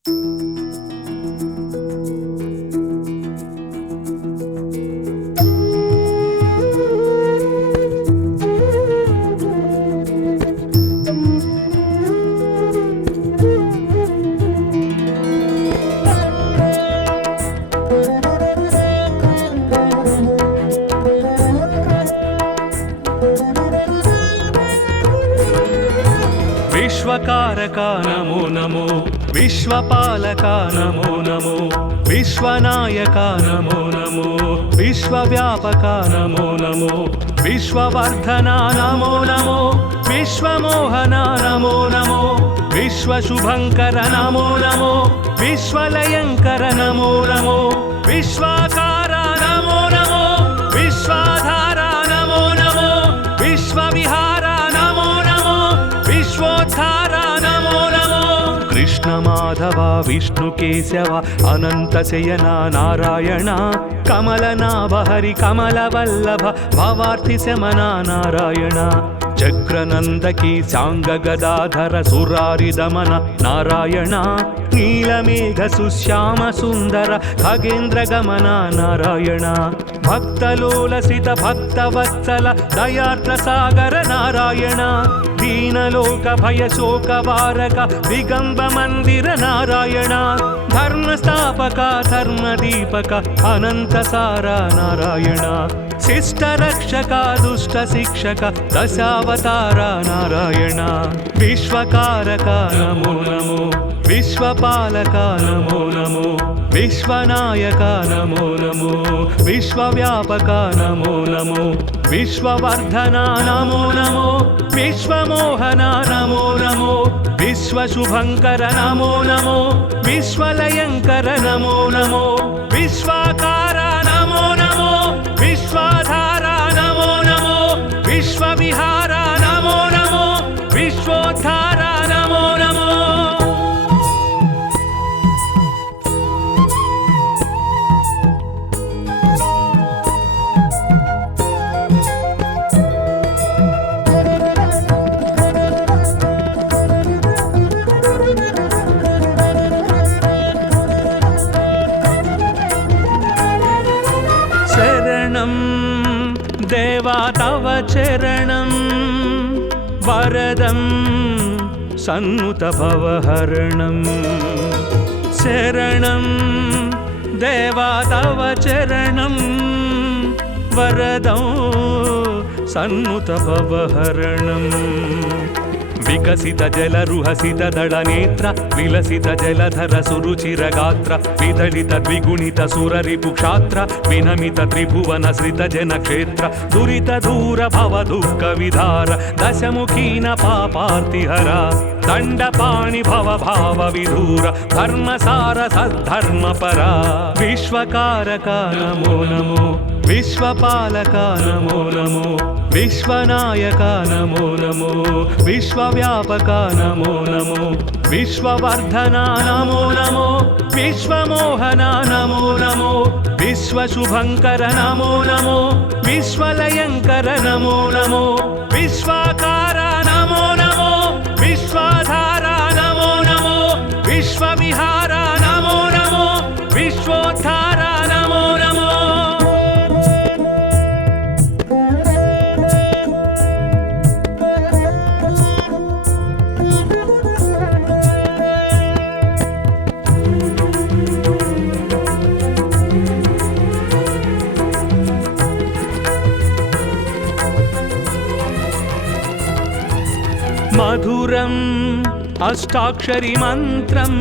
विश्वकारका नमो नमो, विश्वपालका नमो नमो, विश्वनायका नमो नमो, विश्वव्यापका नमो नमो, विश्ववर्धना नमो नमो, विश्वमोहना नमो नमो, विश्वशुभङ्कर नमो नमो, विश्वलयङ्कर नमो नमो, विश्वाकारा नमो नमो, विश्वाधारा नमो नमो, विश्वविहारा नमो नमो, विश्वोद्धारा नमो नमो। कृष्ण माधव विष्णु केशव अनंत शयना नारायण, कमलनाभ हरि कमलवल्लभ भवार्ति शमना नारायण, चक्रनंदकी सांग गदाधर सुरारि दमन नारायण, नीलमेघ सुश्याम सुंदर खगेन्द्र गमन नारायण, भक्तलोलसित भक्तवत्सल दयार्द्र सागर नारायण, दीनलोक भय शोक वारक दिगंब मंदिर नारायण, धर्म स्थापक धर्म दीपक अनंत सारा नारायण, शिष्ट रक्षक दुष्ट शिक्षक दशावतारा नारायण, विश्वकारक नमो नमो, विश्वपालक नमो नमो, विश्वनायक नमो नमो, विश्वव्यापक नमो नमो, विश्ववर्धना नमो नमो, विश्वमोहना नमो नमो, विश्वशुभङ्कर नमो नमो, विश्वलयङ्कर नमो नमो, विश्वाकारा नमो नमो, विश्वाधारा नमो नमो, विश्वविहारा नमो नमो, विश्वोद्धारा नमो नमो। देवा तव चरणं वरदं सन्नुत भवहरणं, शरणं देवा तव चरणं वरदं सन्नुत भवहरणं, विकसित जलरुहसित दळनेत्र विलसित जलधर सुरुचिर गात्र, विदलित द्विगुणित सुररिपुक्षात्र, विनमित त्रिभुवन श्रित जनक्षेत्र, दुरित दूर भव दुःख विधार, दशमुखीन पापार्तिहरा, दण्डपाणि भव भाव विधूर, धर्मसार सद्धर्मपरा, विश्वकारक नमो नमो, विश्वपालक नमो नमो, विश्वनायक नमो नमो, विश्वव्यापक नमो नमो, विश्ववर्धना नमो नमो, विश्वमोहना नमो नमो, विश्वशुभङ्कर नमो नमो, विश्वलयङ्कर नमो नमो, विश्वाकारा नमो नमो, विश्वाधारा नमो नमो, विश्वविहारा नमो नमो, विश्वोद्धारा नमो नमो। मधुरम् अष्टाक्षरी मन्त्रं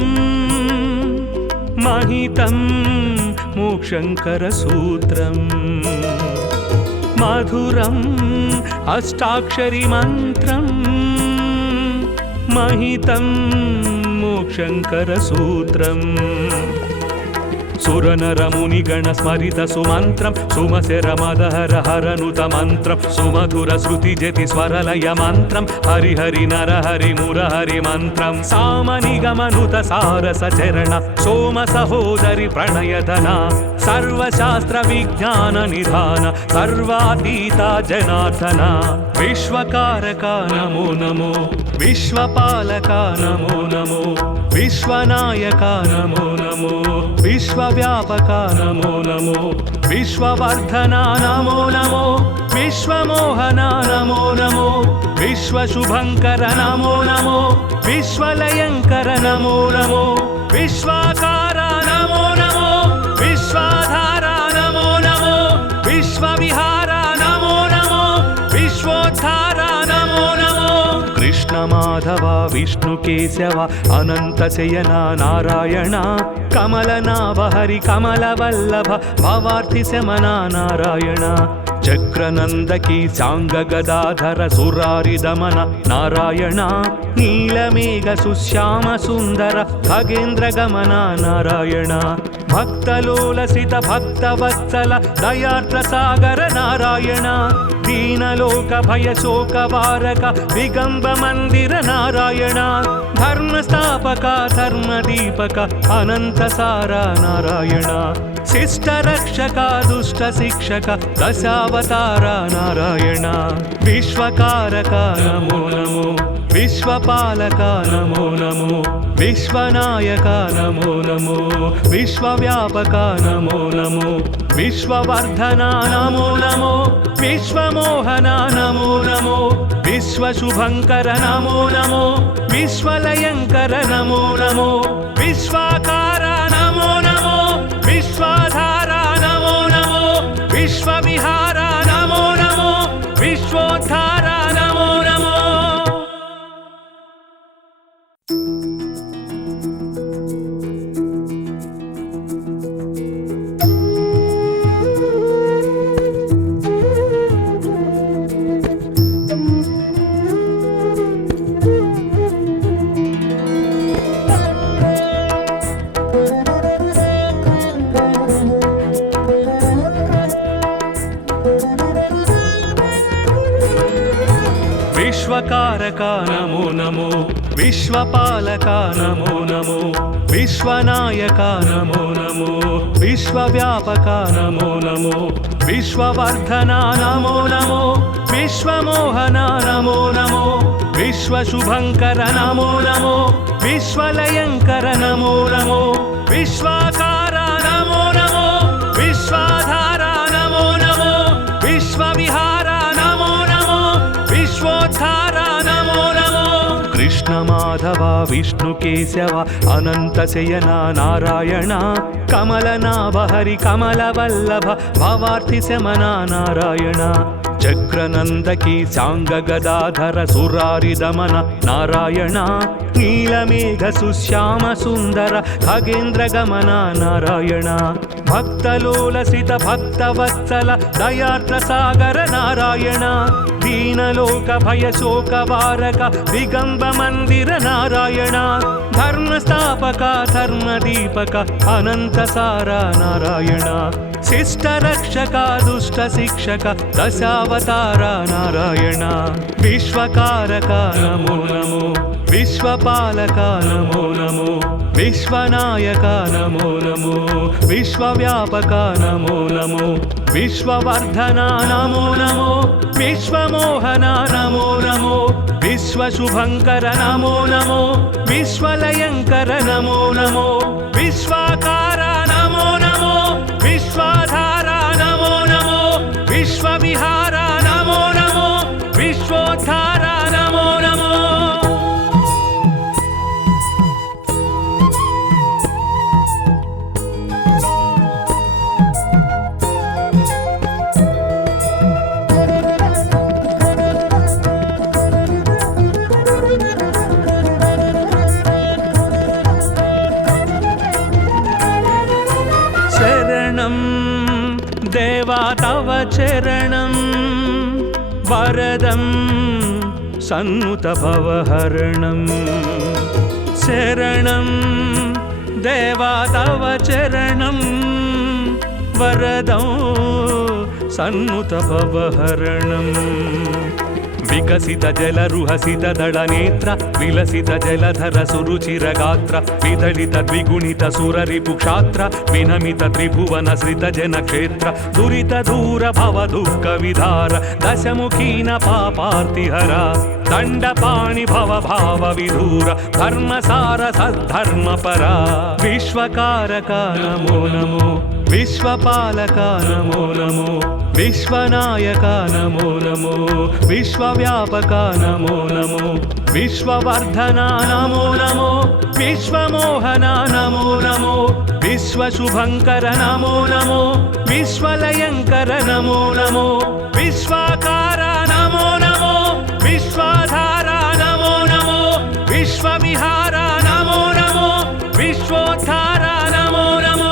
महितं मोक्षङ्करसूत्रं, मधुरम् अष्टाक्षरी मन्त्रं महितं मोक्षङ्करसूत्रं, सुरनरमुनिगण स्मरित सुमन्त्रं सुमशरमदहर हरनुत मन्त्रं सुमधुर श्रुतिजति स्वरलय मन्त्रं हरिहरि नरहरि मुरहरि मन्त्रं सामनिगमनुत सारसचरण सोम सहोदरि प्रणयतना सर्वशास्त्र विज्ञान निधान सर्वातीता जनार्दना विश्वकारका नमो नमो विश्वपालका नमो नमो विश्वनायका नमो नमो विश्वव्यापका नमो नमो विश्ववर्धना नमो नमो विश्वमोहना नमो नमो विश्वशुभङ्कर नमो नमो विश्वलयङ्कर नमो नमो विश्वाकारा नमो नमो विश्वाधारा नमो नमो विश्वविहारा नमो नमो विश्वोद्धारा नमो नमो कृष्ण माधव विष्णु केशव अनंत शयना नारायण कमलनाभ हरि कमलवल्लभ भवार्थि शमना नारायण चक्रनंदकी सांग गदाधर सुरारि दमन नारायण नीलमेघ सुश्याम सुंदर खगेन्द्र गमन नारायण भक्तलोलसित भक्तवत्सल दयार्द्र सागर नारायण दीनलोक भय शोक वारक दिगंब मंदिर नारायण धर्मस्थापक धर्मदीपक अनंत सारा नारायण शिष्ट रक्षक दुष्ट शिक्षक दशावतार नारायण विश्वकारक नमो नमो विश्वपालक नमो नमो विश्वनायक नमो नमो विश्वव्यापक नमो नमो विश्ववर्धना नमो नमो विश्वमोहना नमो नमो विश्वशुभङ्कर नमो नमो विश्वलयङ्कर नमो नमो विश्वाकारा नमो नमो विश्वाधारा नमो नमो विश्वविहारा नमो नमो विश्वोद्धारा नमो नमो विश्वकारक नमो नमो विश्वपालक नमो नमो विश्वनायक नमो नमो विश्वव्यापक नमो नमो विश्ववर्धना नमो नमो विश्वमोहना नमो नमो विश्वशुभङ्कर नमो नमो विश्वलयङ्कर नमो नमो विश्वाकारा नमो नमो विश्वाधारा नमो नमो विश्वविहारा नमो नमो विश्वोद्धारा नमो नमो कृष्ण माधव विष्णु केशव अनंत शयना नारायण कमलनाभ हरि कमलवल्लभ भवार्थि शमना नारायण चक्रनंदकी सांग गदाधर सुरारि दमन नारायण नीलमेघ सुश्याम सुंदर खगेन्द्र गमन नारायण भक्तलोलसित भक्तवत्सल दयार्द्र सागर नारायण दीनलोक भय शोक वारक दिगंब मंदिर नारायण धर्मस्थापक धर्मदीपक अनंत सारा नारायण शिष्ट रक्षक दुष्ट शिक्षक दशावतार नारायण विश्वकारक नमो नमो विश्वपालक नमो नमो विश्वनायक नमो नमो विश्वव्यापक नमो नमो विश्ववर्धना नमो नमो विश्वमोहना नमो नमो विश्वशुभङ्कर नमो नमो विश्वलयङ्कर नमो नमो विश्वाकारा नमो नमो विश्वाधारा नमो नमो विश्वविहारा नमो नमो विश्वोद्धारा नमो नमो देवा तव चरणं वरदं सन्नुत भवहरणं शरणं देवा तव चरणं वरदं सन्नुत भवहरणम् विकसित जलरुहसित दलनेत्र विलसित जलधर सुरुचिरगात्र विदलित द्विगुणित सुररिपुक्षात्र विनमित त्रिभुवन श्रित जनक्षेत्र दुरित दूर भव दुःख विधार दशमुखीन पापार्तिहरा दण्डपाणि भव भाव विधूर धर्मसार सद्धर्मपरा विश्वकारका नमो नमो विश्वपालका नमो नमो विश्वनायका नमो नमो विश्वव्यापका नमो नमो विश्ववर्धना नमो नमो विश्वमोहना नमो नमो विश्वशुभङ्कर नमो नमो विश्वलयङ्कर नमो नमो विश्वाकारा नमो नमो विश्वाधारा नमो नमो विश्वविहारा नमो नमो विश्वोद्धारा नमो नमो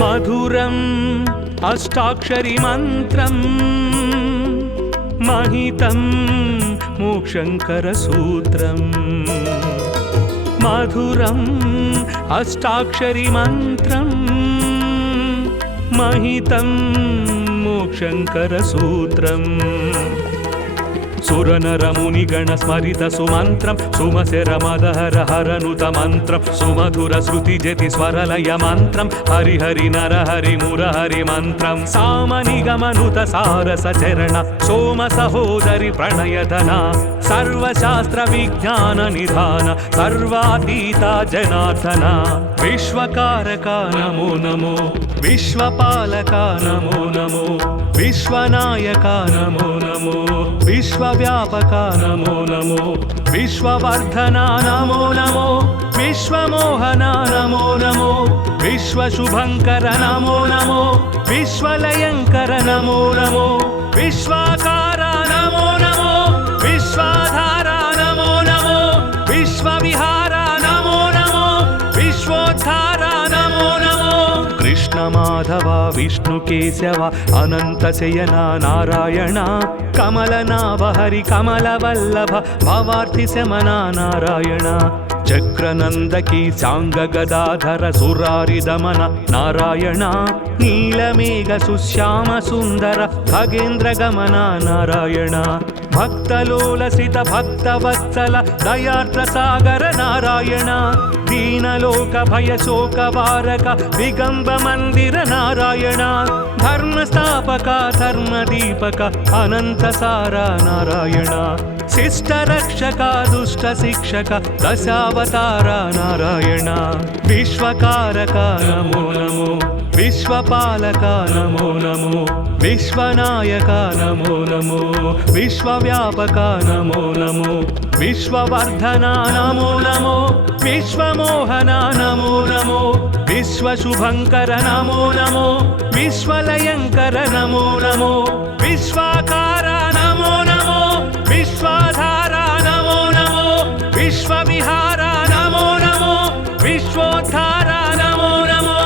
मधुरम् अष्टाक्षरी मन्त्रं महितं मोक्षङ्करसूत्रम् मधुरम् अष्टाक्षरी मन्त्रं महितं मोक्षङ्करसूत्रम् सुरनरमुनिगण स्मरित सुमन्त्रं सुमसेरमदहर हरनुत मन्त्रं सुमधुर श्रुतिजति स्वरलय मन्त्रं हरिहरि नरहरि मुरहरि मन्त्रं सामनिगमनुत सारसचरण सोम सहोदरि प्रणयधना सर्वशास्त्र विज्ञान निधान सर्वातीता जनार्दना विश्वकारका नमो नमो विश्वपालका नमो नमो विश्वनायका नमो नमो विश्वव्यापका नमो नमो विश्ववर्धना नमो नमो विश्वमोहना नमो नमो विश्वशुभङ्कर नमो नमो विश्वलयङ्कर नमो नमो विश्वाकारा नमो नमो विश्वाधारा नमो नमो विश्वविहारा नमो नमो विश्वोद्धारा नमो नमो कृष्ण माधव विष्णु केशव अनंत शयना नारायण कमलनाभ हरि कमलवल्लभ भवार्थि शमना नारायण चक्रनंदकी सांग गदाधर सुरारि दमन नारायण नीलमेघ सुश्याम सुंदर खगेन्द्र गमन नारायण भक्तलोलसित भक्तवत्सल दयार्द्र सागर नारायण दीनलोक भय शोक वारक दिगंब मंदिर नारायण धर्मस्थापक धर्मदीपक अनंत सारा नारायण शिष्ट रक्षक दुष्ट शिक्षक दशावतार नारायण विश्वकारक नमो नमो विश्वपालक नमो नमो विश्वनायक नमो नमो विश्वव्यापक नमो नमो विश्ववर्धना नमो नमो विश्वमोहना नमो नमो विश्वशुभङ्कर नमो नमो विश्वलयङ्कर नमो नमो विश्वाकारा नमो नमो विश्वाधारा नमो नमो विश्वविहारा नमो नमो विश्वोद्धारा नमो नमो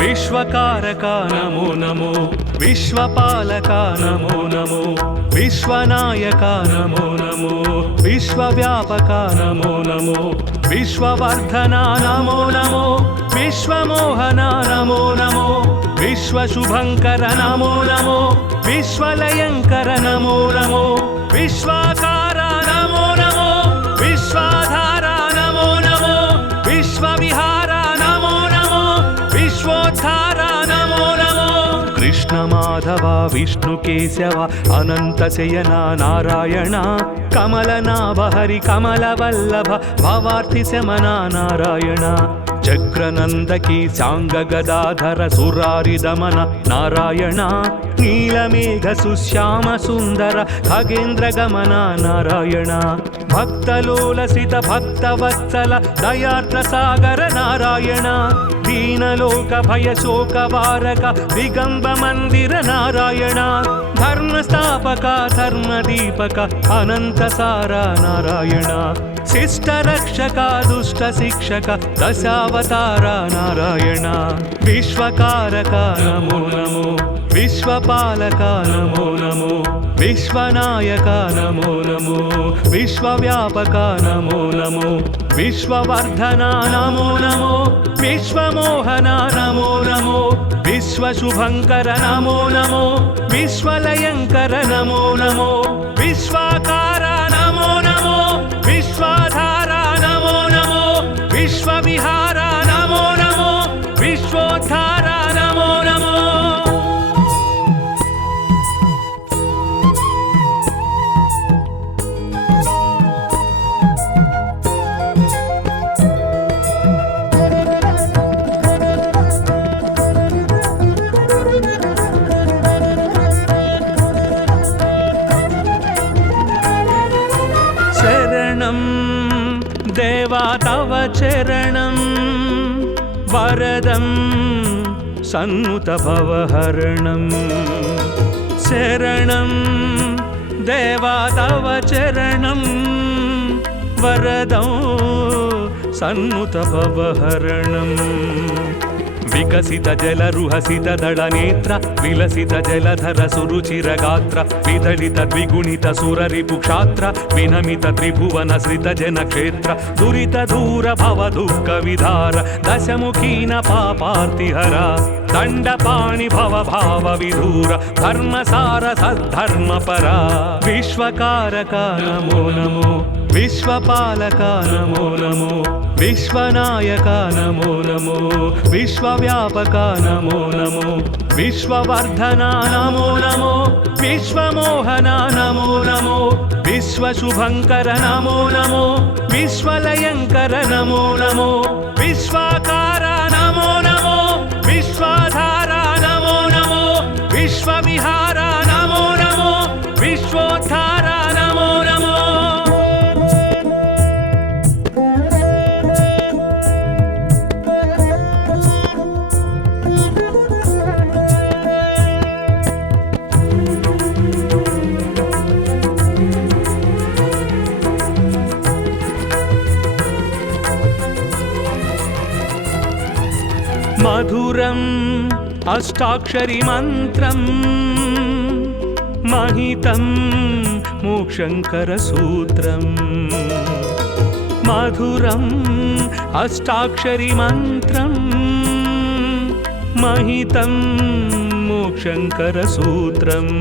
विश्वकारका नमो नमो विश्वपालका नमो नमो विश्वनायका नमो नमो विश्वव्यापका नमो नमो विश्ववर्धना नमो नमो विश्वमोहना नमो नमो विश्वशुभङ्कर नमो नमो विश्वलयङ्कर नमो नमो विश्वाकारा नमो नमो विश्वाधारा नमो नमो विश्वविहारा नमो नमो विश्वोद्धारा नमो नमो कृष्ण माधव विष्णुकेशव अनन्तशयना नारायण कमलनाभ हरि कमलवल्लभ भवार्थिशमना नारायण चक्रनन्दकी साङ्गगदाधर सुरारिदमन नारायण नीलमेघ सुश्याम सुन्दर खगेन्द्रगमन नारायण भक्तलोलसित भक्तवत्सल दयार्द्रसागर नारायण दीनलोक भयशोकवारक दिगम्ब मन्दिर नारायण धर्मस्थापक धर्मदीपक अनन्तसार नारायण शिष्टरक्षक दुष्टशिक्षक दशावतार नारायण विश्वकारक नमो नमो विश्वपालक नमो नमो विश्वनायक नमो नमो विश्वव्यापक नमो नमो विश्ववर्धना नमो नमो विश्वमोहना नमो नमो विश्वशुभङ्कर नमो नमो विश्वलयङ्कर नमो नमो विश्वाकार नमो नमो विश्वाधार नमो नमो विश्वविहार नमो नमो विश्वोद्धार नमो नमो देवा तव चरणं वरदं सन्नुत भवहरणं शरणं देवा तव चरणं वरदं सन्नुत भवहरणं विकसित जलरुहसित दलनेत्र विलसित जलधर सुरुचिरगात्र विदलित द्विगुणित सुररिपुक्षात्र विनमित त्रिभुवन श्रित जनक्षेत्र दुरित दूर भव दुःख विधार दशमुखीन पापार्तिहर दण्डपाणि भव भाव विधूर धर्मसार सद्धर्मपरा विश्वकारक नमो नमो विश्वपालक नमो नमो विश्वनायक नमो नमो विश्वव्यापक नमो नमो विश्ववर्धना नमो नमो विश्वमोहना नमो नमो विश्वशुभङ्कर नमो नमो विश्वलयङ्कर नमो नमो विश्वाकार नमो नमो विश्वाधार नमो नमो विश्वविहार नमो नमो विश्वोद्धार नमो नमो मधुरम् अष्टाक्षरी मन्त्रं महितं मोक्षङ्करसूत्रं मधुरम् अष्टाक्षरी मन्त्रं महितं मोक्षङ्करसूत्रम्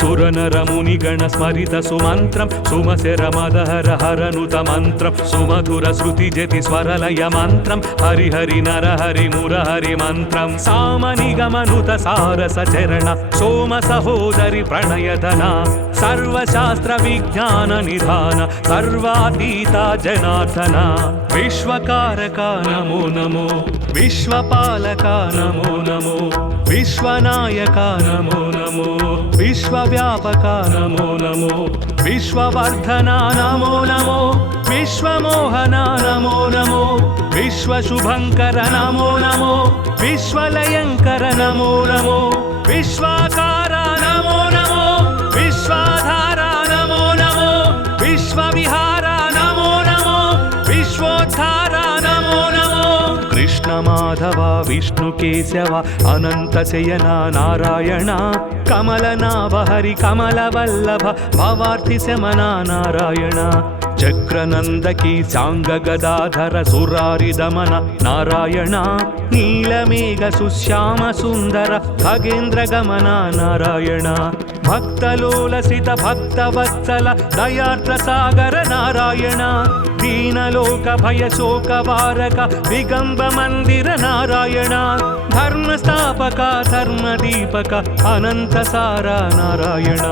सुरनरमुनिगण स्मरित सुमन्त्रं सुमशरमदहर हरनुत मन्त्रं सुमधुर श्रुतिजति स्वरलय मन्त्रं हरिहरि नरहरि मुरहरि मन्त्रं सामनिगमनुत सारसचरण सोम सहोदरि प्रणयधना सर्वशास्त्र विज्ञान निधान सर्वातीता जनार्दना विश्वकारक नमो नमो विश्वपालक नमो नमो विश्वनायक नमो नमो विश्वव्यापक नमो नमो विश्ववर्धना नमो नमो विश्वमोहना नमो नमो विश्वशुभङ्कर नमो नमो विश्वलयङ्कर नमो नमो विश्वाकार नमो नमो विश्वाधार नमो नमो विश्वविहार नमो नमो विश्वोद्धार नमो नमो कृष्ण माधव विष्णुकेशव अनन्तशयना नारायण कमलनाभ हरि कमलवल्लभ भवार्थिशमना नारायण चक्रनन्दकी साङ्गगदाधर सुरारिदमन नारायण नीलमेघ सुश्याम सुन्दर खगेन्द्रगमन नारायण भक्तलोलसित भक्तवत्सल दयार्द्रसागर नारायण दीनलोक भयशोकवारक दिगम्ब मन्दिर नारायण ధర్మస్థాపక ధర్మదీపక అనంతసార నారాయణ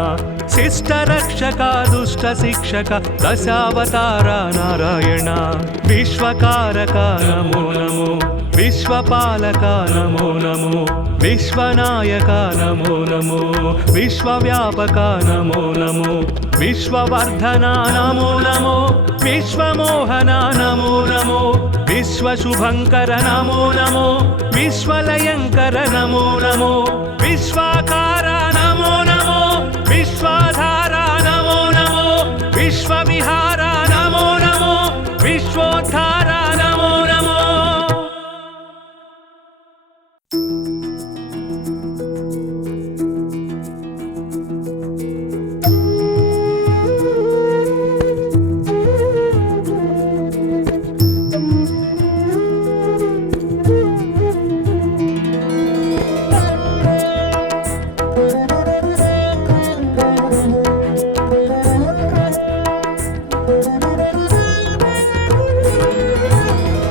శిష్టరక్షక దుష్ట శిక్షక దశావతార నారాయణ విశ్వకారక నమో నమో విశ్వపాలక నమో నమో విశ్వనాయక నమో నమో విశ్వవ్యాపక నమో నమో విశ్వవర్ధన నమో నమో విశ్వమోహన నమో నమో విశ్వశుభంకర నమో నమో విశ్వలయంకర నమో నమో విశ్వాకార నమో నమో విశ్వాధార నమో నమో విశ్వవిహార నమో నమో విశ్వోద్ధార నమో నమో.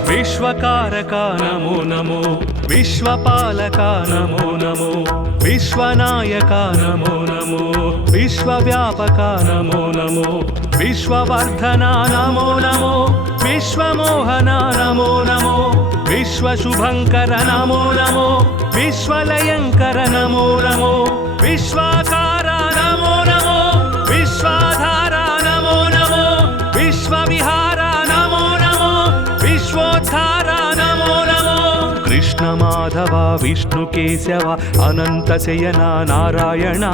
విశ్వకారక నమో నమో విశ్వపాలక నమో నమో విశ్వనాయక నమో నమో విశ్వవ్యాపక నమో నమో విశ్వవర్ధన నమో నమో విశ్వమోహన నమో నమో విశ్వశుభంకర నమో నమో విశ్వలయంకర నమో నమో విశ్వాకార నమో నమో విశ్వాధార నమో నమో విశ్వవిహార నమో నమో విశ్వోద్ధార నమో నమో. కృష్ణ మాధవ విష్ణు కేశవ అనంత శయన నారాయణ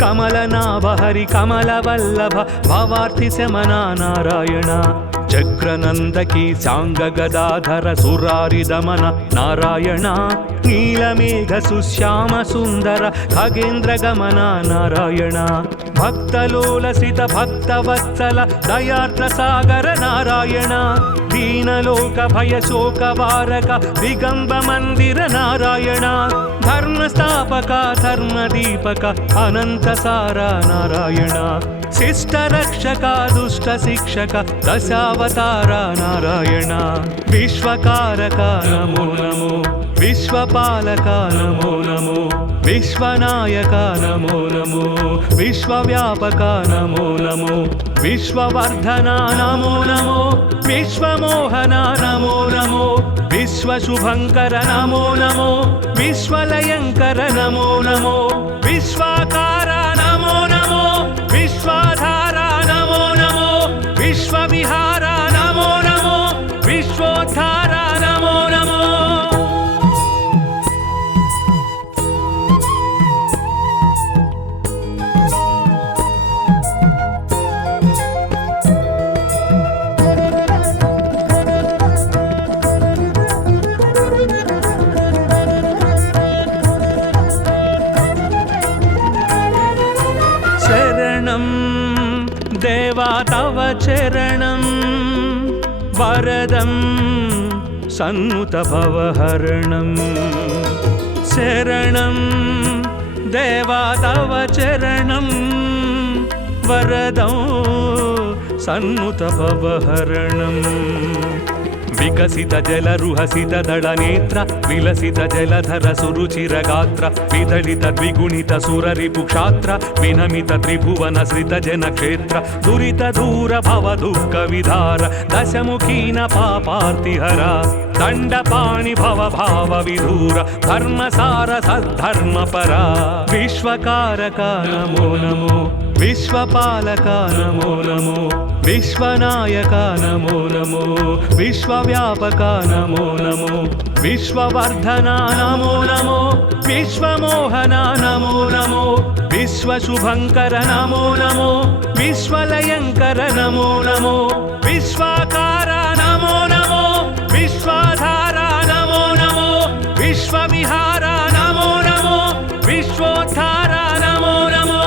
కమలనాభ హరి కమల వల్లభ భవార్తి శమన నారాయణ చక్రనందకి సాంగ గదాధర సురారి దమన నారాయణ నీలమేఘ సుశ్యామ సుందర ఖగేంద్ర గమన నారాయణ భక్తలోలసిత భక్తవత్సల దయార్ద్ర సాగర నారాయణ దీనలోక భయ శోక వారక దిగంబ మందిర నారాయణ ధర్మస్థాపక ధర్మదీపక అనంతసార నారాయణ శిష్టరక్షక దుష్ట శిక్షక దశావతార నారాయణ విశ్వకారక నమో నమో విశ్వపాలక నమో నమో విశ్వనాయక నమో నమో విశ్వవ్యాపక నమో నమో విశ్వవర్ధన నమో నమో విశ్వమోహన నమో నమో విశ్వశుభంకర నమో నమో విశ్వలయంకర నమో నమో విశ్వాకార నమో నమో విశ్వాధార నమో నమో విశ్వవిహార నమో నమో విశ్వోద్ధార నమో నమో. శరణం దేవా తవ చరణం వరదం సన్నుత భవహరణం శరణం దేవా తవ చరణం వరదం సన్నుత భవహరణం వికసిత జలరుహసిత దళనేత్ర విలసిత జలధర సురుచిర గాత్ర విదళిత ద్విగుణిత సురరిపు క్షాత్ర వినమిత త్రిభువన శ్రిత జన క్షేత్ర దురిత దూర భవ దుఃఖ విధార దశముఖీన పాపార్తిహర దండపాణి భవ భావ విధూర ధర్మసార సద్ధర్మ పరా విశ్వకారక నమో నమో విశ్వపాలక నమో నమో విశ్వనాయక నమో నమో విశ్వవ్యాపక నమో నమో విశ్వవర్ధన నమో నమో విశ్వమోహన నమో నమో విశ్వశుభంకర నమో నమో విశ్వలయంకర నమో నమో విశ్వాకార నమో నమో విశ్వాధార నమో నమో విశ్వవిహార నమో నమో విశ్వోద్ధార నమో నమో.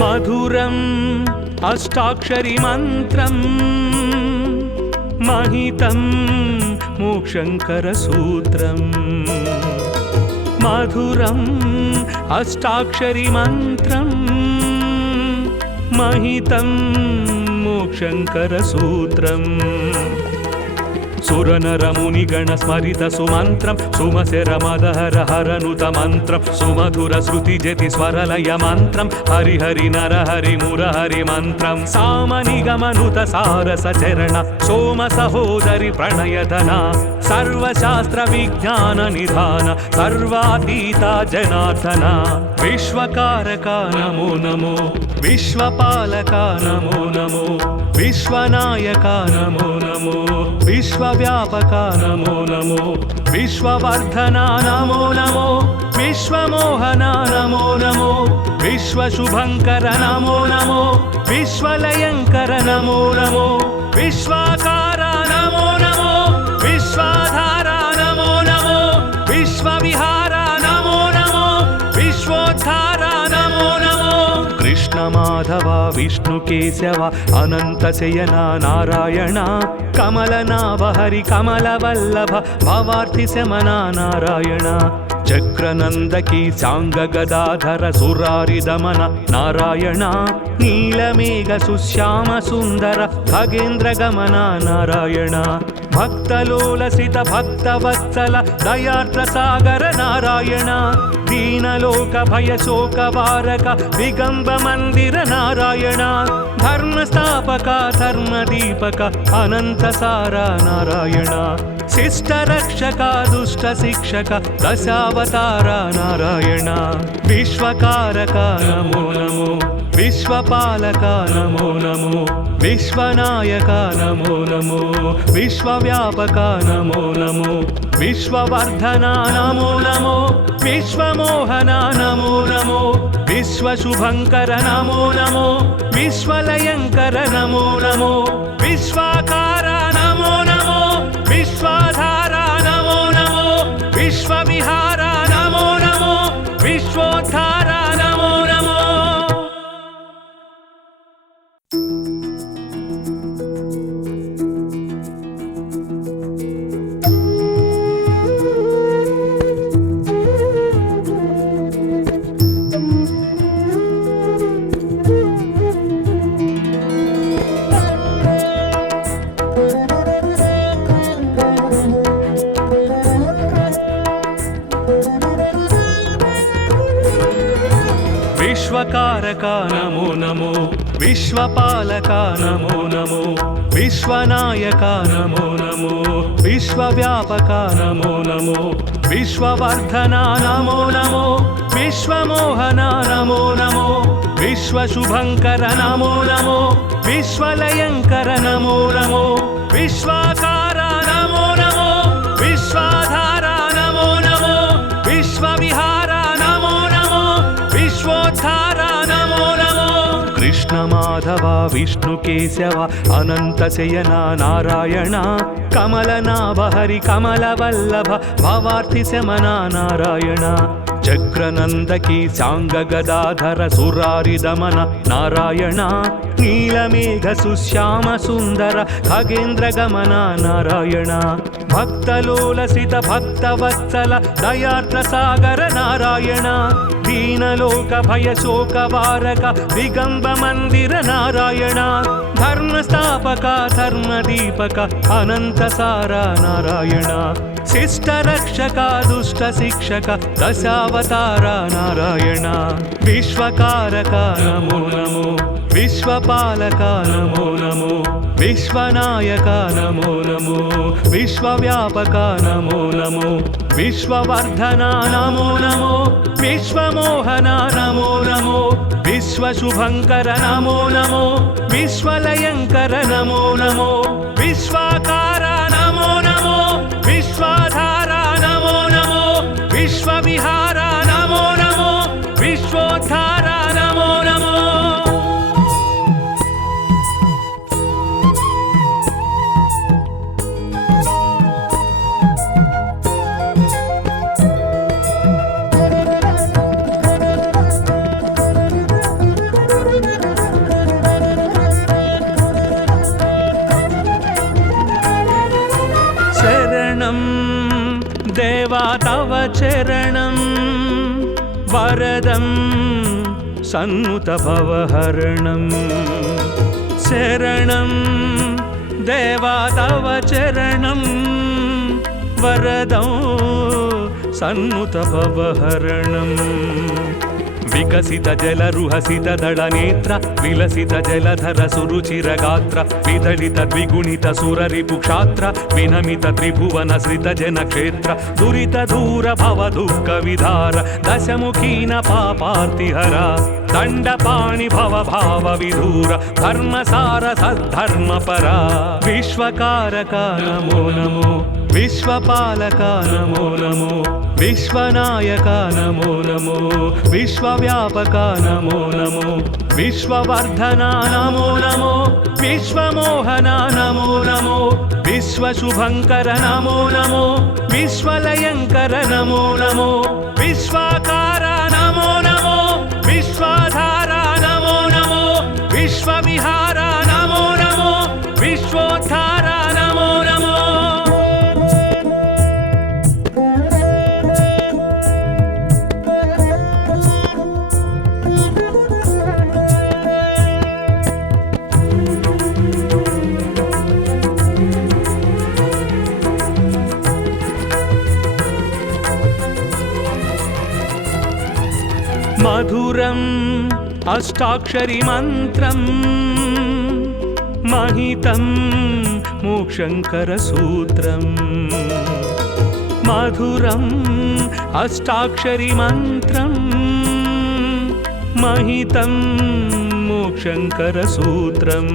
మధురం अष्टाक्षरी मन्त्रं महितं मोक्षङ्करसूत्रम् मधुरम् अष्टाक्षरी मन्त्रं महितं मोक्षङ्करसूत्रम् सुरनरमुनिगणस्मरित सुमन्त्रं सुमशरमदहर हरनुत मन्त्रं सुमधुर श्रुतिजति स्वरलय मन्त्रं हरिहरि नरहरि मुरहरि मन्त्रं सामनिगमनुत सारसचरण सोम सहोदरि प्रणयधना सर्वशास्त्र विज्ञान निधान सर्वातीता जनार्दना विश्वकारका नमो नमो विश्वपालका नमो नमो विश्वनायका नमो नमो विश्वव्यापका नमो नमो विश्ववर्धना नमो नमो विश्वमोहना नमो नमो विश्वशुभङ्कर नमो नमो विश्वलयङ्कर नमो नमो विश्वाकारा नमो नमो विश्वाधारा नमो नमो विश्वविहारा नमो नमो विश्वोद्धारा नमो नमो कृष्ण माधव विष्णु केशव अनंत शयना नारायण कमलनाभ हरि कमलवल्लभ भवार्थि शमना नारायण चक्रनंदकी सांग गदाधर सुरारि दमन नारायण नीलमेघ सुश्याम सुंदर खगेन्द्र गमन नारायण भक्तलोलसित भक्तवत्सल दयार्द्र सागर नारायण दीनलोक भय शोक वारक दिगंब मंदिर नारायण धर्म स्थापक धर्म दीपक अनंत सारा नारायण शिष्ट रक्षक दुष्ट शिक्षक दशावतार नारायण विश्वकारक नमो नमो विश्वपालक नमो नमो विश्वनायक नमो नमो विश्वव्यापक नमो नमो विश्ववर्धना नमो नमो विश्वमोहना नमो नमो विश्वशुभङ्कर नमो नमो विश्वलयङ्कर नमो नमो विश्वाकारा नमो नमो विश्वाधारा नमो नमो विश्वविहारा नमो नमो विश्वोद्धारा नमो नमो विश्वकारक नमो नमो विश्वपालक नमो नमो विश्वनायक नमो नमो विश्वव्यापक नमो नमो विश्ववर्धना नमो नमो विश्वमोहना नमो नमो विश्वशुभङ्कर नमो नमो विश्वलयङ्कर नमो नमो विश्वाकारा नमो नमो विश्वाधारा नमो नमो विश्वविहारा नमो नमो विश्वोद्धारा नमो नमो कृष्ण माधव विष्णु केशव अनंत शयना नारायण कमलनाभ हरि कमलवल्लभ भवार्थि शमना नारायण चक्रनंदकी सांग गदाधर सुरारि दमन नारायण नीलमेघ सुश्याम सुंदर खगेन्द्र गमन नारायण भक्तलोलसित भक्तवत्सल दयार्द्र सागर नारायण दीनलोक भय शोक वारक दिगंब मंदिर नारायण धर्म स्थापक धर्म दीपक अनंत सारा नारायण शिष्ट रक्षक दुष्ट शिक्षक दशावतार नारायण विश्वकारक नमो नमो विश्वपालक नमो नमो विश्वनायक नमो नमो विश्वव्यापक नमो नमो विश्ववर्धना नमो नमो विश्वमोहना नमो नमो विश्वशुभङ्कर नमो नमो विश्वलयङ्कर नमो नमो विश्वाकारा नमो नमो विश्वाधारा नमो नमो विश्वविहारा नमो नमो विश्वोद्धारा नमो नमो चरणं वरदं सन्नुतभवहरणं शरणं देवा तव चरणं वरदं सन्नुतभवहरणं विकसित जलरुहसित दलनेत्र विलसित जलधर सुरुचिरगात्र विदलित द्विगुणित सुररिपुक्षात्र विनमित त्रिभुवन श्रित जनक्षेत्र दुरित दूर भव दुःख विधार दशमुखीन पापार्तिहरा दण्डपाणि भव भाव विधूर धर्मसार सद्धर्मपरा विश्वकारका नमो नमो विश्वपालका नमो नमो विश्वनायका नमो नमो विश्वव्यापका नमो नमो विश्ववर्धना नमो नमो विश्वमोहना नमो नमो विश्वशुभङ्कर नमो नमो विश्वलयङ्कर नमो नमो विश्वाकारा नमो नमो विश्वाधारा नमो नमो विश्वविहारा नमो नमो विश्वोद्धारा नमो नमो मधुरम् अष्टाक्षरी मन्त्रं महितं मोक्षङ्करसूत्रं मधुरम् अष्टाक्षरी मन्त्रं महितं मोक्षङ्करसूत्रम्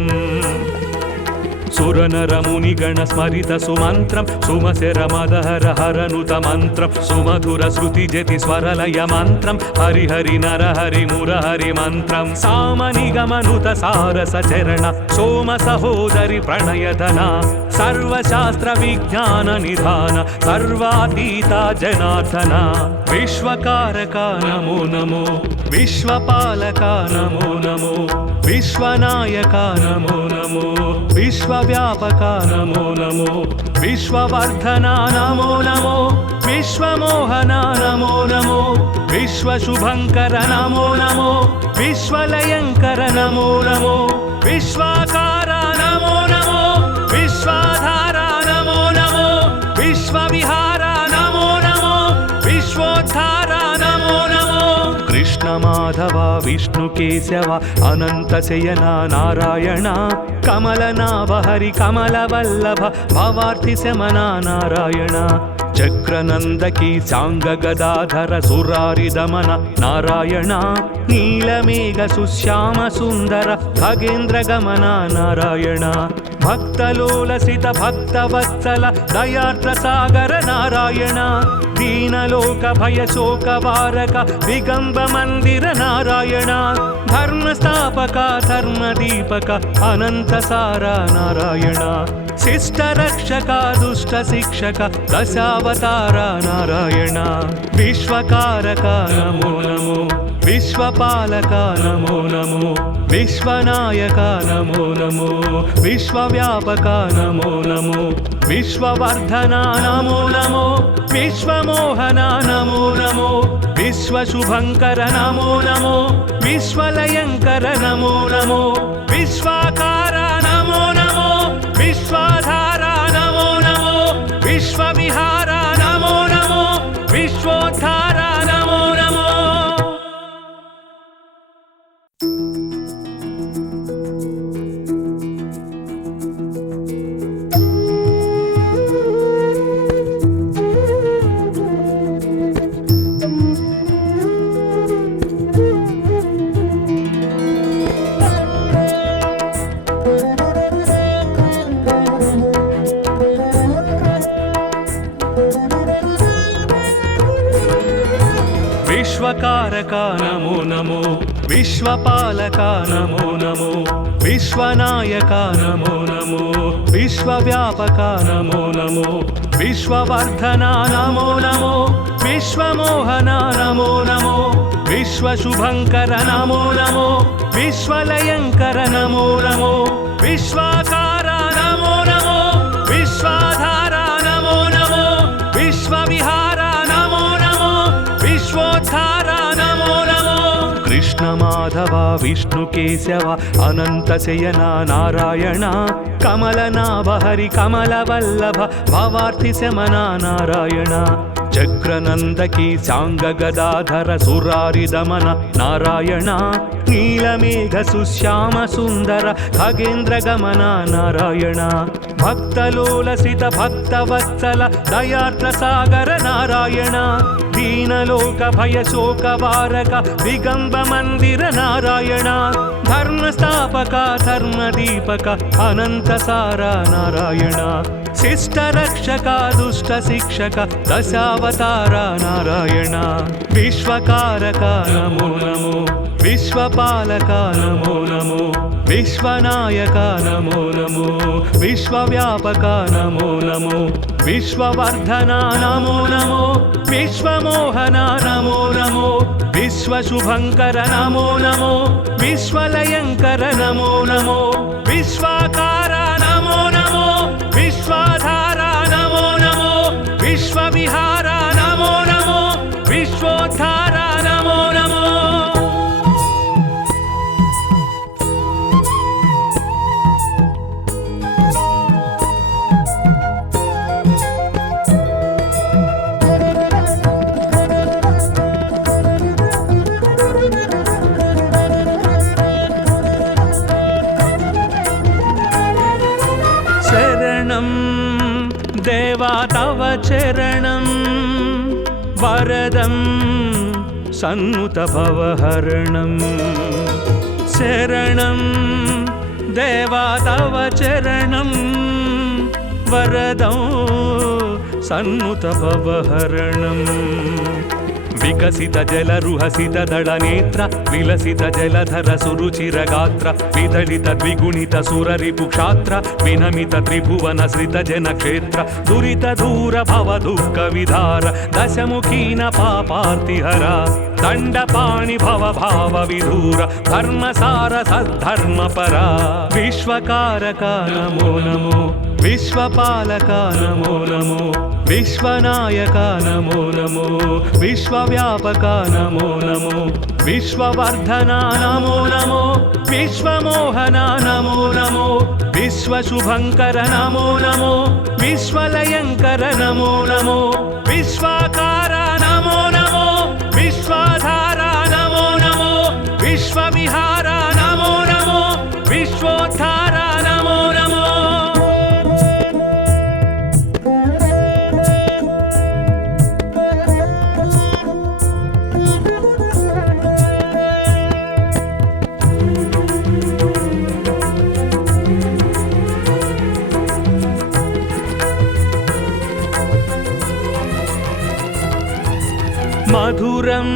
सुरनरमुनिगण स्मरित सुमन्त्रं सुमसेरमदहर हरनुत मन्त्रं सुमधुर श्रुति जति स्वरलय मन्त्रं हरिहरि नरहरि मुरहरि मन्त्रं सामनिगमनुत सारस चरण सोम सहोदरि प्रणयधना सर्वशास्त्र विज्ञान निधान सर्वातीता जनार्दना विश्वकारका नमो नमो विश्वपालका नमो नमो विश्वनायका नमो नमो विश्वव्यापका नमो नमो विश्ववर्धना नमो नमो विश्वमोहना नमो नमो विश्वशुभङ्कर नमो नमो विश्वलयङ्कर नमो नमो विश्वाकारा नमो नमो विश्वाधारा नमो नमो विश्वविहारा नमो नमो विश्वोद्धारा नमो नमो कृष्ण माधव विष्णु केशव अनंत शयना नारायण कमलनाभ हरि कमलवल्लभ भवार्थि शमना नारायण चक्रनंदकी सांग गदाधर सुरारि दमन नारायण नीलमेघ सुश्याम सुंदर खगेन्द्र गमन नारायण भक्तलोलसित भक्तवत्सल दयार्द्र सागर नारायण दीनलोक भय शोक वारक दिगंब मंदिर नारायण धर्मस्थापक धर्मदीपक अनंत सारा नारायण शिष्ट रक्षक दुष्ट शिक्षक दशावतार नारायण विश्वकारक नमो नमो विश्वपालक नमो नमो विश्वनायक नमो नमो विश्वव्यापक नमो नमो विश्ववर्धना नमो नमो विश्वमोहना नमो नमो विश्वशुभङ्कर नमो नमो विश्वलयङ्कर नमो नमो विश्वाकारा नमो नमो विश्वाधारा नमो नमो विश्वविहारा नमो नमो विश्वोद्धारा नमो नमो विश्वकारका नमो नमो विश्वपालका नमो नमो विश्वनायका नमो नमो विश्वव्यापका नमो नमो विश्ववर्धना नमो नमो विश्वमोहना नमो नमो विश्वशुभङ्कर नमो नमो विश्वलयङ्कर नमो नमो विश्वाकारा नमो नमो विश्वाधारा नमो नमो विश्वविहारा नमो नमो नमो नमो कृष्ण माधव विष्णु केशव अनंत शयन नारायण कमलनाभ हरि कमलवल्लभ भवार्थि शमन नारायण चक्रनंदकी सांग गदाधर सुरारि दमन नारायण नीलमेघ सुश्याम सुंदर खगेन्द्र गमन नारायण भक्तलोलसित भक्तवत्सल दयार्द्र सागर नारायण दीनलोक भय शोक वारक दिगंब मंदिर नारायण धर्म स्थापक धर्म दीपक अनंत सारा नारायण शिष्ट रक्षक दुष्ट शिक्षक दशावतार नारायण विश्वकारक नमो नमो विश्वपालक नमो नमो विश्वनायक नमो नमो विश्वव्यापक नमो नमो विश्ववर्धन नमो नमो विश्वमोहन नमो नमो विश्वशुभंकर नमो नमो विश्वलयंकर नमो नमो विश्वाकार नमो नमो विश्वाधार नमो नमो विश्वविहार नमो नमो विश्वोद्धार नमो नमो देवा तव चरणं वरदं सन्नुत भवहरणं शरणं देवा तव चरणं वरदं सन्नुत भवहरणं विकसित जलरुहसित दळनेत्र विलसित जलधर सुरुचिर गात्र विदलित द्विगुणित सुररिपुक्षात्र विनमित त्रिभुवन श्रित जनक्षेत्र दुरित दूर भव दुःख विधार दशमुखीन पापार्तिहर दण्डपाणि भव भाव विधूर धर्मसार सद्धर्मपरा विश्वकारक नमो नमो विश्वपालक नमो नमो विश्वनायक नमो नमो विश्वव्यापक नमो नमो विश्ववर्धन नमो नमो विश्वमोहन नमो नमो विश्वशुभंकर नमो नमो विश्वलयंकर नमो नमो विश्वाकार नमो नमो विश्वाधार नमो नमो विश्वविहार नमो नमो विश्वोद्धार नमो नमो मधुरम्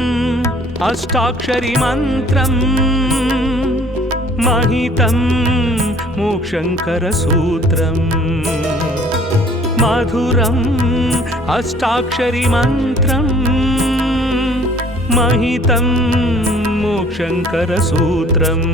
अष्टाक्षरी मन्त्रं महितं मोक्षंकर सूत्रं मधुरम् अष्टाक्षरी मन्त्रं महितं मोक्षंकर सूत्रम्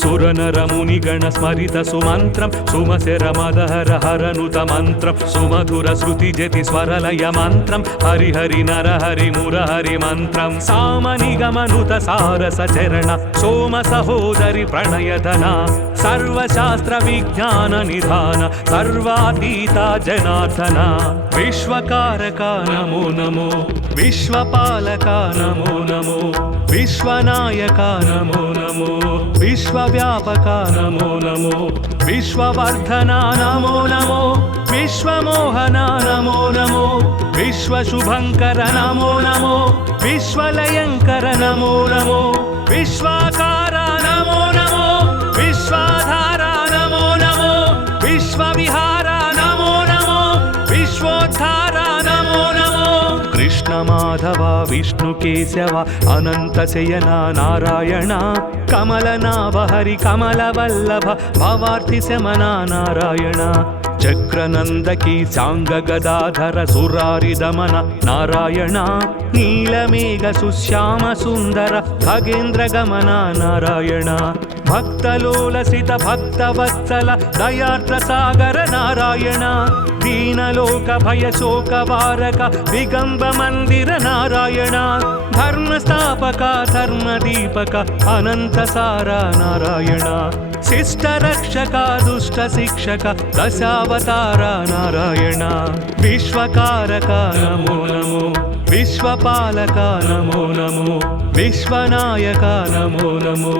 सुरनर मुनिगण स्मरित सुमन्त्रं सुमशर मदहर हरनुत मन्त्रं सुमधुर श्रुति जति स्वरलय मन्त्रं हरि हरि नर हरि मुरहरि मन्त्रं सामनिगमनुत सारस चरण सोम सहोदरि प्रणयधना सर्वशास्त्र विज्ञान निधान सर्वातीता जनार्दना विश्वकारक नमो नमो विश्वपालक नमो नमो विश्वनायक नमो नमो विश्वव्यापक नमो नमो विश्ववर्धन नमो नमो विश्वमोहन नमो नमो विश्वशुभंकर नमो नमो विश्वलयंकर नमो नमो विश्वाकार नमो नमो विश्वाधार नमो नमो विश्वविहार नमो नमो विश्वोद्धार नमो नमो कृष्ण माधव विष्णु केशव अनंत शयन नारायण कमलनाभ हरि कमलवल्लभ भवार्थि शमन नारायण చక్రనందకి సాంగ గదాధర సురారి దమన నారాయణ నీలమేఘ సుశ్యామ సుందర ఖగేంద్ర గమన నారాయణ భక్తలోలసిత భక్తవత్సల దయార్ద్ర సాగర నారాయణ దీనలోక భయ శోక వారక దిగంబ మందిర నారాయణ ధర్మస్థాపక ధర్మదీపక అనంత సార నారాయణ శిష్ట రక్షక దుష్ట శిక్షక దశావతార నారాయణ విశ్వకారక నమో నమో విశ్వపాలక నమో నమో విశ్వనాయక నమో నమో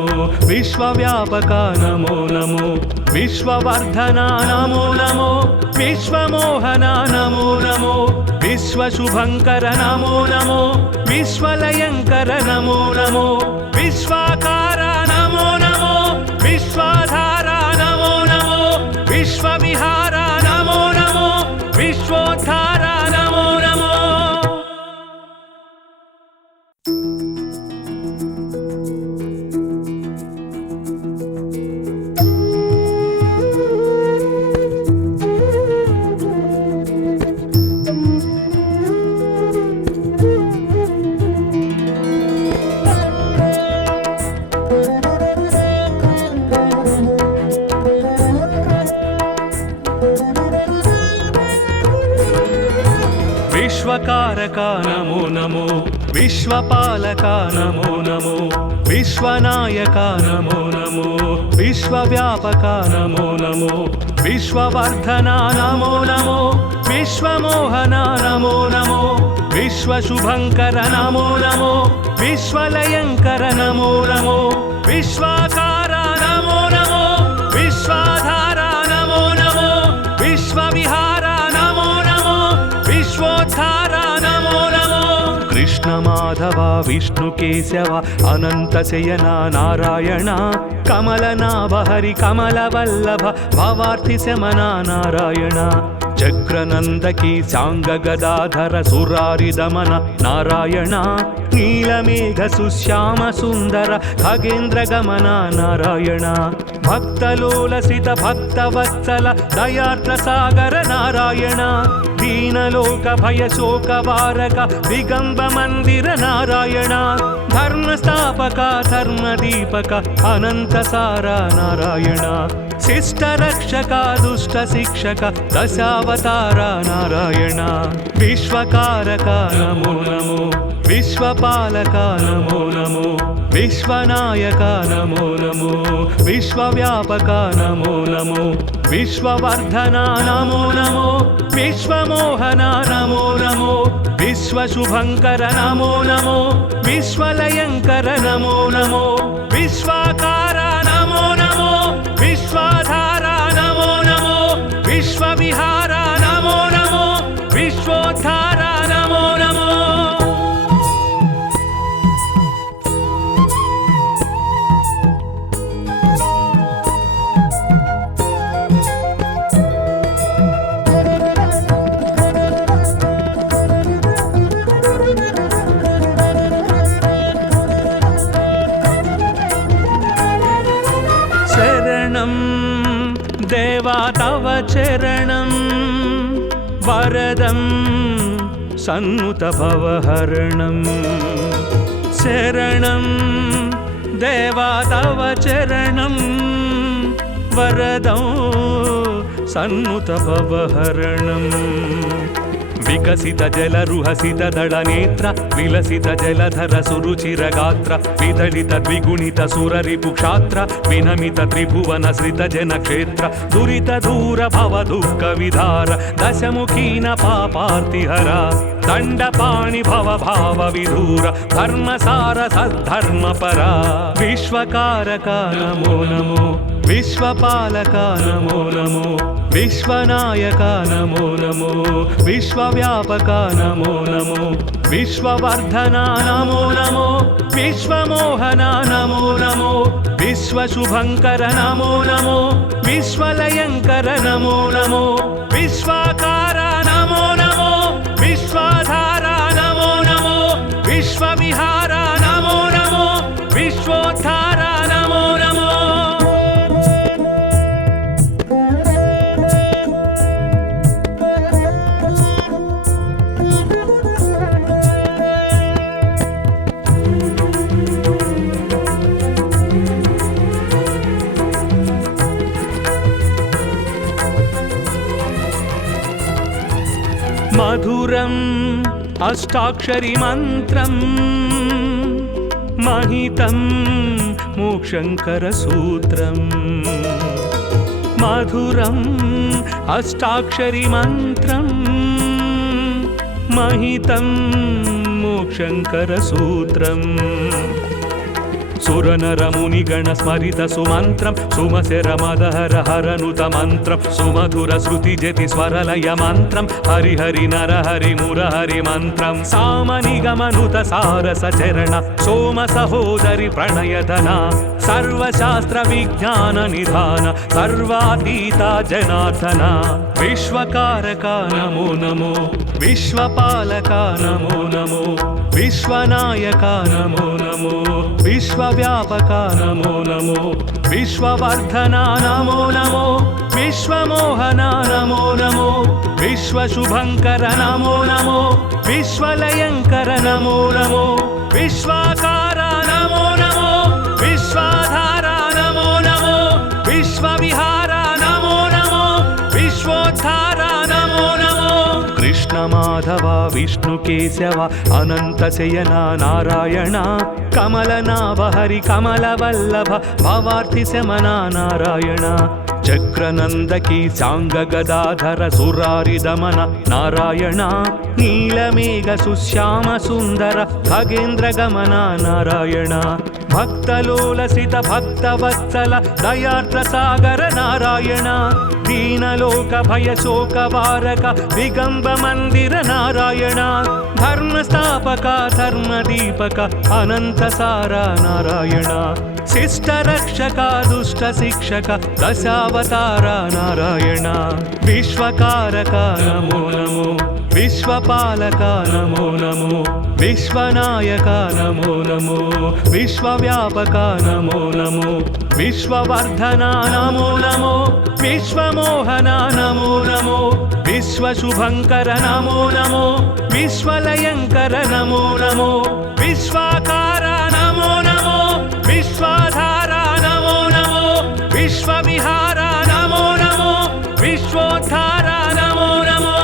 విశ్వవ్యాపక నమో నమో విశ్వవర్ధన నమో నమో విశ్వమోహన నమో నమో విశ్వశుభంకర నమో నమో విశ్వలయంకర నమో నమో విశ్వాకార నమో నమో విశ్వాధార నమో నమో విశ్వవిహార నమో నమో విశ్వోద్ధార నమో నమో విశ్వకారక నమో నమో విశ్వపాలక నమో నమో విశ్వనాయక నమో నమో విశ్వవ్యాపక నమో నమో విశ్వవర్ధన నమో నమో విశ్వమోహన నమో నమో విశ్వశుభంకర నమో నమో విశ్వలయంకర నమో నమో విశ్వాకార నమో నమో విశ్వాధార నమో నమో విశ్వవిహార నమో నమో విశ్వోద్ధార నమో నమో కృష్ణ మాధవ విష్ణు కేశవ అనంత శయన నారాయణ కమలనాభ హరి కమల వల్లభ భవార్తి శమన నారాయణ చక్రనందకి సాంగ గదాధర సురారి దమన నారాయణ నీలమేఘ సుశ్యామ సుందర ఖగేంద్ర గమన నారాయణ భక్తలోలసిత భక్తవత్సల దయార్ద్ర సాగర నారాయణ దీనలోక భయ శోక వారక దిగంబ మందిర నారాయణ ధర్మస్థాపక ధర్మదీపక అనంత సార నారాయణ శిష్ట రక్షక దుష్ట శిక్షక దశావతార నారాయణ విశ్వకారక నమో నమో విశ్వపాలక నమో నమో విశ్వనాయక నమో నమో విశ్వవ్యాపక నమో నమో విశ్వవర్ధన నమో నమో విశ్వమోహన నమో నమో విశ్వశుభంకర నమో నమో విశ్వలయంకర నమో నమో విశ్వాకార నమో నమో విశ్వాధార నమో నమో విశ్వవిహార నమో నమో విశ్వోద్ధార నమో నమో దేవా తవ చరణం వరదం సన్నుత భవహరణం శరణం దేవా తవ చరణం వరదం సన్నుత భవహరణం వికసిత జలరుహసిత దళ నేత్ర విలసిత జలధర సురుచిర గాత్ర విదళిత ద్విగుణిత సురరిపు క్షాత్ర వినమిత త్రిభువన శ్రిత జన క్షేత్ర దురిత దూర భవ దుఃఖ విధార దశముఖీన పాపార్తిహర దండపాణి భవ భావ విధూర ధర్మసార సద్ధర్మ పరా విశ్వకారక నమో నమో విశ్వపాలక నమో నమో విశ్వనాయక నమో నమో విశ్వవ్యాపక నమో నమో విశ్వవర్ధన నమో నమో విశ్వమోహన నమో నమో విశ్వశుభంకర నమో నమో విశ్వలయంకర నమో నమో విశ్వాకార నమో నమో విశ్వాధార నమో నమో విశ్వవిహార నమో నమో విశ్వోద్ధార నమో నమో मधुरम् अष्टाक्षरी मन्त्रम् महितं मोक्षङ्करसूत्रम् मधुरम् अष्टाक्षरी मन्त्रम् महितं मोक्षङ्करसूत्रम् सुरनरमुनिगण स्मरित सुमन्त्रं सुमसेरमदहर हरनुत मन्त्रं सुमधुर श्रुतिजति स्वरलय मन्त्रं हरिहरि नरहरि मुरहरि मन्त्रं सामनिगमनुत सारसचरण सोम सहोदरि प्रणयधना सर्वशास्त्र विज्ञान निधान सर्वातीता जनार्दना विश्वकारका नमो नमो विश्वपालका नमो नमो विश्वनायका नमो नमो विश्वव्यापका नमो नमो विश्ववर्धना नमो नमो विश्वमोहना नमो नमो विश्वशुभङ्कर नमो नमो विश्वलयङ्कर नमो नमो विश्वाकारा नमो नमो विश्वाधारा नमो नमो विश्वविहारा नमो नमो विश्वोद्धारा नमो नमो कृष्ण माधव विष्णु केशव अनंत शयना नारायण कमलनाभ हरि कमलवल्लभ भवार्थि शमना नारायण चक्रनंदकी सांग गदाधर सुरारि दमन नारायण नीलमेघ सुश्याम सुंदर खगेन्द्र गमन नारायण भक्तलोलसित भक्तवत्सल दयार्द्र सागर नारायण दीनलोक भय शोक वारक दिगंब मंदिर नारायण धर्म स्थापक धर्म दीपक अनंत सारा नारायण शिष्ट रक्षक दुष्ट शिक्षक दशावतार नारायण विश्वकारक नमो नमो विश्वपालक नमो नमो विश्वनायक नमो नमो विश्वव्यापक नमो नमो विश्ववर्धना नमो नमो विश्वमोहना नमो नमो विश्वशुभङ्कर नमो नमो विश्वलयङ्कर नमो नमो विश्वाकारा नमो नमो विश्वाधारा नमो नमो विश्वविहारा नमो नमो विश्वोद्धारा नमो नमो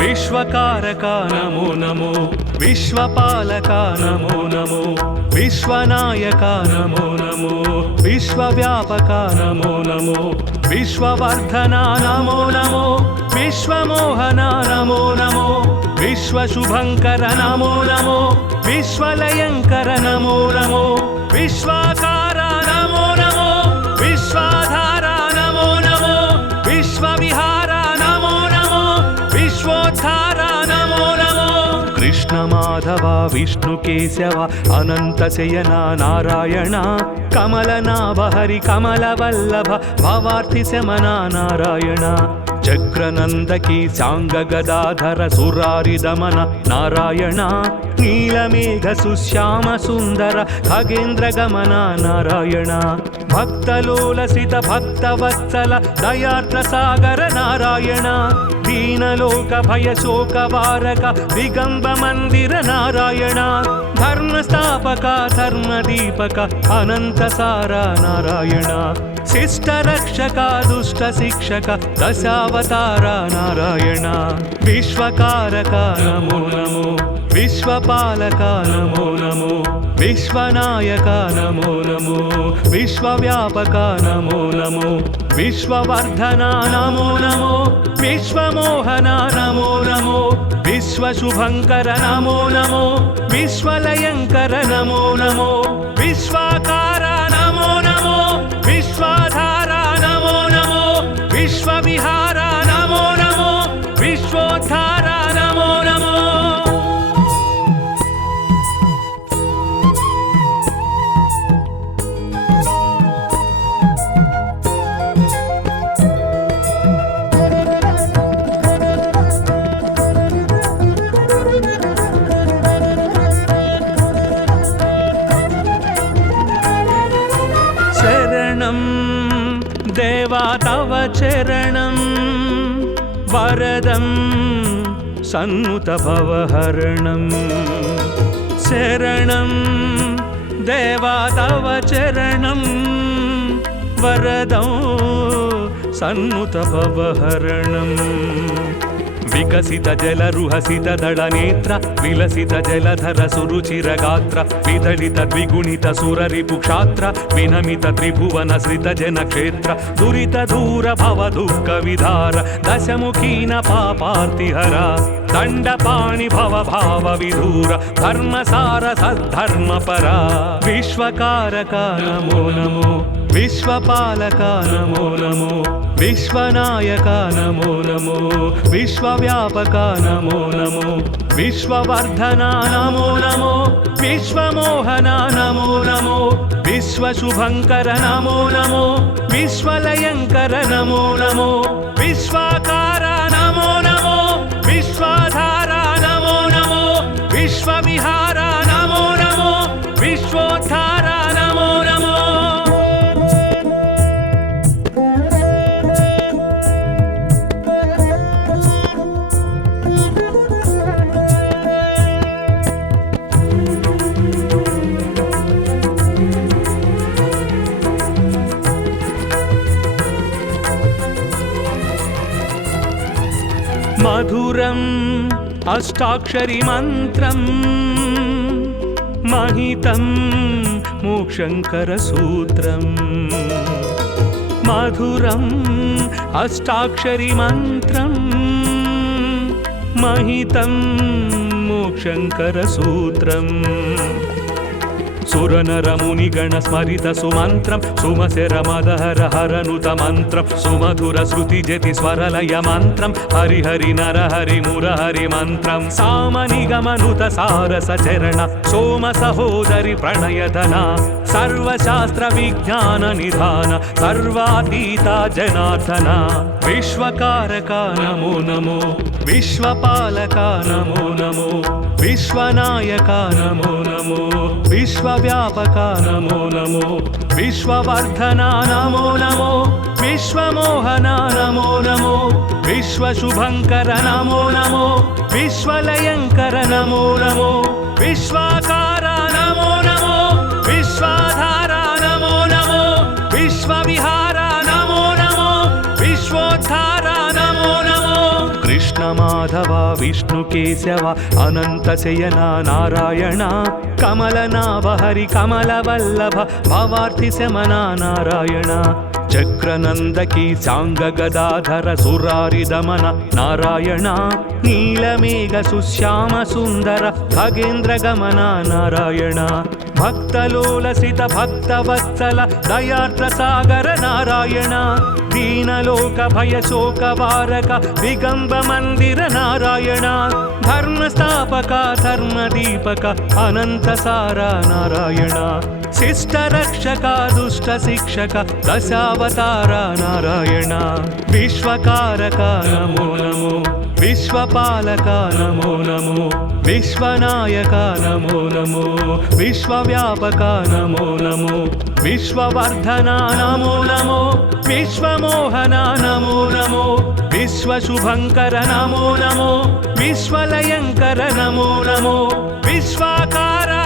विश्वकारक नमो नमो विश्वपालक नमो नमो विश्वनायक नमो नमो विश्वव्यापक नमो नमो विश्ववर्धना नमो नमो विश्वमोहना नमो नमो विश्वशुभङ्कर नमो नमो विश्वलयङ्कर नमो नमो विश्वाकारा नमो नमो विश्वाधारा नमो नमो विश्वविहारा नमो नमो विश्वोद्धारा नमो नमो कृष्ण माधव विष्णु केशव अनंत शयना नारायण कमलनाभ हरि कमलवल्लभ भवार्थि शमना नारायण चक्रनंदकी सांग गदाधर सुरारि दमन नारायण नीलमेघ सुश्याम सुंदर खगेन्द्र गमन नारायण भक्तलोलसित भक्तवत्सल दयार्द्र सागर नारायण दीनलोक भय शोक वारक दिगंब मंदिर नारायण धर्म स्थापक धर्म दीपक अनंत सारा नारायण शिष्ट रक्षक दुष्ट शिक्षक दशावतार नारायण विश्वकारक नमो नमो विश्वपालक नमो नमो विश्वनायक नमो नमो विश्वव्यापक नमो नमो विश्ववर्धना नमो नमो विश्वमोहना नमो नमो विश्वशुभङ्कर नमो नमो विश्वलयङ्कर नमो नमो विश्वाकारा नमो नमो विश्वाधारा नमो नमो विश्वविहारा नमो नमो विश्वोद्धारा नमो नमो चरणं वरदं सन्नुतभवहरणं शरणं देवा तव चरणं वरदं सन्नुतभवहरणम् विकसित जलरुहसित दलनेत्र विलसित जलधर सुरुचिरगात्र विदलित द्विगुणित सुररिपुक्षात्र विनमित त्रिभुवन सृत जनक्षेत्र दुरित दूर भव दुःख विधार दशमुखीन पापार्तिहरा दण्डपाणि भव भाव विधूर धर्मसार सद्धर्मपरा विश्वकारका नमो नमो विश्वपालका नमो नमो विश्वनायका नमो नमो विश्वव्यापका नमो नमो विश्ववर्धना नमो नमो विश्वमोहना नमो नमो विश्वशुभङ्कर नमो नमो विश्वलयङ्कर नमो नमो विश्वाकारा नमो नमो विश्वाधारा नमो नमो विश्वविहारा नमो नमो विश्वोद्धारा नमो नमो मधुरम् अष्टाक्षरी मन्त्रं महितं मोक्षङ्करसूत्रं मधुरम् अष्टाक्षरी मन्त्रं महितं मोक्षङ्करसूत्रम् सुरनरमुनिगण स्मरित सुमन्त्रं सुमशरमदहर हरनुत मन्त्रं सुमधुर श्रुतिजति स्वरलय मन्त्रं हरिहरि नरहरि मुरहरि मन्त्रं सामनिगमनुत सारसचरण सोम सहोदरि प्रणयधना सर्वशास्त्र विज्ञान निधान सर्वातीता जनार्दना विश्वकारका नमो नमो विश्वपालका नमो नमो विश्वनायका नमो नमो विश्वव्यापका नमो नमो विश्ववर्धना नमो नमो विश्वमोहना नमो नमो विश्वशुभङ्कर नमो नमो विश्वलयङ्कर नमो नमो विश्वाकारा नमो नमो विश्वाधारा नमो नमो विश्वविहारा नमो नमो विश्वोद्धारा नमो नमो कृष्ण माधव विष्णु केशव अनंत शयना नारायण कमलनाभ हरि कमलवल्लभ भवार्थि शमना नारायण चक्रनंदकी सांग गदाधर सुरारि दमन नारायण नीलमेघ सुश्याम सुंदर खगेन्द्र गमन नारायण भक्तलोलसित भक्तवत्सल दयार्द्र सागर नारायण दीनलोक भय शोक वारक दिगंब मंदिर नारायण धर्मस्थापक धर्मदीपक अनंत सारा नारायण शिष्ट रक्षक दुष्ट शिक्षक दशावतार नारायण विश्वकारक नमो नमो विश्वपालक नमो नमो विश्वनायक नमो नमो विश्वव्यापक नमो नमो विश्ववर्धना नमो नमो विश्वमोहना नमो नमो विश्वशुभङ्कर नमो नमो विश्वलयङ्कर नमो नमो विश्वाकारा